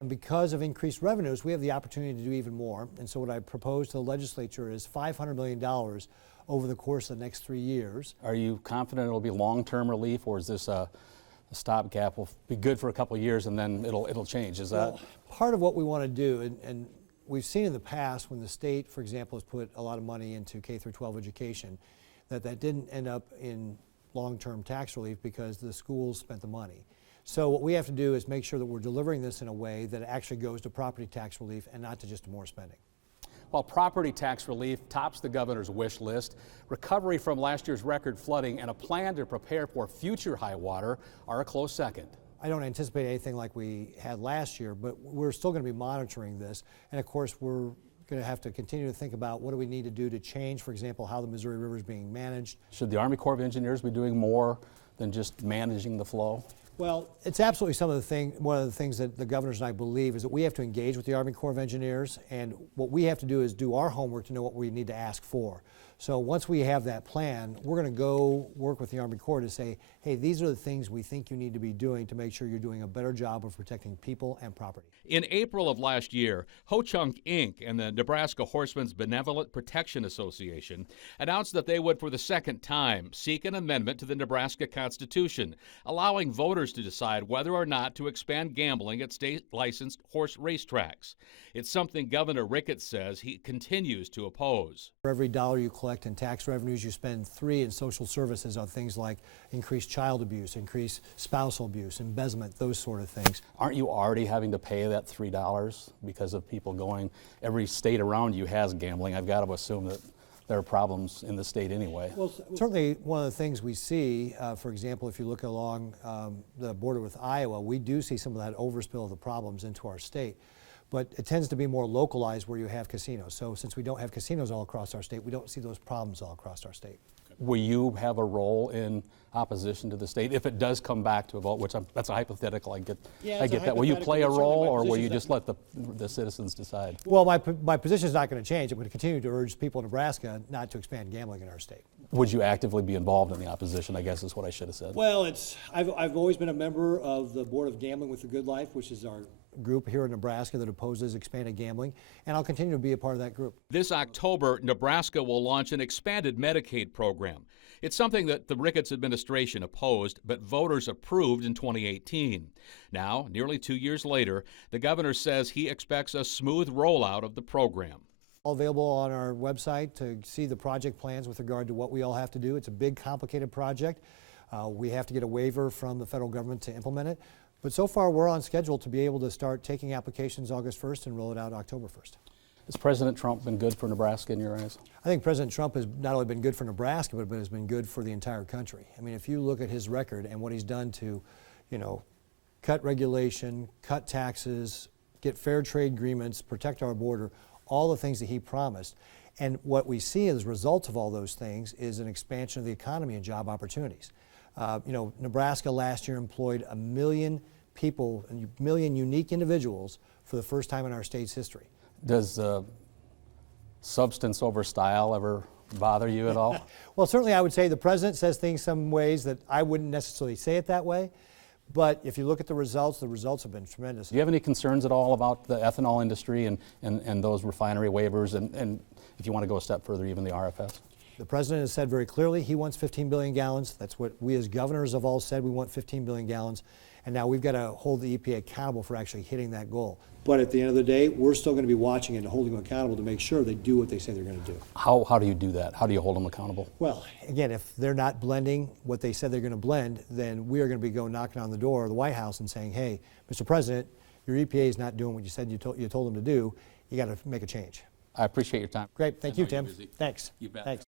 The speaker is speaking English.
And because of increased revenues, we have the opportunity to do even more. And so what I propose to the legislature is $500 million over the course of the next 3 years. Are you confident it'll be long-term relief, or is this a stopgap? Will be good for a couple of years and then it'll change? Is that? Well, part of what we want to do, and we've seen in the past when the state, for example, has put a lot of money into K-12 education, that didn't end up in long-term tax relief because the schools spent the money. So what we have to do is make sure that we're delivering this in a way that actually goes to property tax relief and not to just more spending. While property tax relief tops the governor's wish list, recovery from last year's record flooding and a plan to prepare for future high water are a close second. I don't anticipate anything like we had last year, but we're still going to be monitoring this. And of course, we're going to have to continue to think about what do we need to do to change, for example, how the Missouri River is being managed. Should the Army Corps of Engineers be doing more than just managing the flow? Well, it's absolutely one of the things that the governors and I believe is that we have to engage with the Army Corps of Engineers, and what we have to do is do our homework to know what we need to ask for. So once we have that plan, we're going to go work with the Army Corps to say, hey, these are the things we think you need to be doing to make sure you're doing a better job of protecting people and property. In April of last year, Ho-Chunk Inc. and the Nebraska Horsemen's Benevolent Protection Association announced that they would, for the second time, seek an amendment to the Nebraska Constitution, allowing voters to decide whether or not to expand gambling at state-licensed horse racetracks. It's something Governor Ricketts says he continues to oppose. For every dollar you collect in tax revenues, you spend $3 in social services on things like increased child abuse, increased spousal abuse, embezzlement, those sort of things. Aren't you already having to pay that $3 because of people going? Every state around you has gambling. I've got to assume that there are problems in the state anyway. Well, certainly one of the things we see, for example, if you look along the border with Iowa, we do see some of that overspill of the problems into our state. But it tends to be more localized where you have casinos. So since we don't have casinos all across our state, we don't see those problems all across our state. Will you have a role in opposition to the state if it does come back to a vote, which that's a hypothetical, I get that. Will you play a role, or will you just let the citizens decide? Well, my position is not going to change. I'm going to continue to urge people in Nebraska not to expand gambling in our state. Would you actively be involved in the opposition, I guess is what I should have said. Well, I've always been a member of the Board of Gambling with the Good Life, which is our group here in Nebraska that opposes expanded gambling, and I'll continue to be a part of that group. This October, Nebraska will launch an expanded Medicaid program. It's something that the Ricketts administration opposed, but voters approved in 2018. Now, nearly 2 years later, the governor says he expects a smooth rollout of the program. All available on our website to see the project plans with regard to what we all have to do. It's a big, complicated project. We have to get a waiver from the federal government to implement it. But so far, we're on schedule to be able to start taking applications August 1st and roll it out October 1st. Has President Trump been good for Nebraska in your eyes? I think President Trump has not only been good for Nebraska, but has been good for the entire country. I mean, if you look at his record and what he's done to, cut regulation, cut taxes, get fair trade agreements, protect our border, all the things that he promised. And what we see as a result of all those things is an expansion of the economy and job opportunities. Nebraska last year employed 1 million people, 1 million unique individuals for the first time in our state's history. Does substance over style ever bother you at all? Well, certainly I would say the president says things some ways that I wouldn't necessarily say it that way. But if you look at the results have been tremendous. Do you have any concerns at all about the ethanol industry and those refinery waivers and if you want to go a step further, even the RFS? The president has said very clearly he wants 15 billion gallons. That's what we as governors have all said. We want 15 billion gallons. And now we've got to hold the EPA accountable for actually hitting that goal. But at the end of the day, we're still going to be watching and holding them accountable to make sure they do what they say they're going to do. How do you do that? How do you hold them accountable? Well, again, if they're not blending what they said they're going to blend, then we are going to be going knocking on the door of the White House and saying, hey, Mr. President, your EPA is not doing what you said you told them to do. You got to make a change. I appreciate your time. Great. Thank you, Tim. Thanks. You bet. Thanks.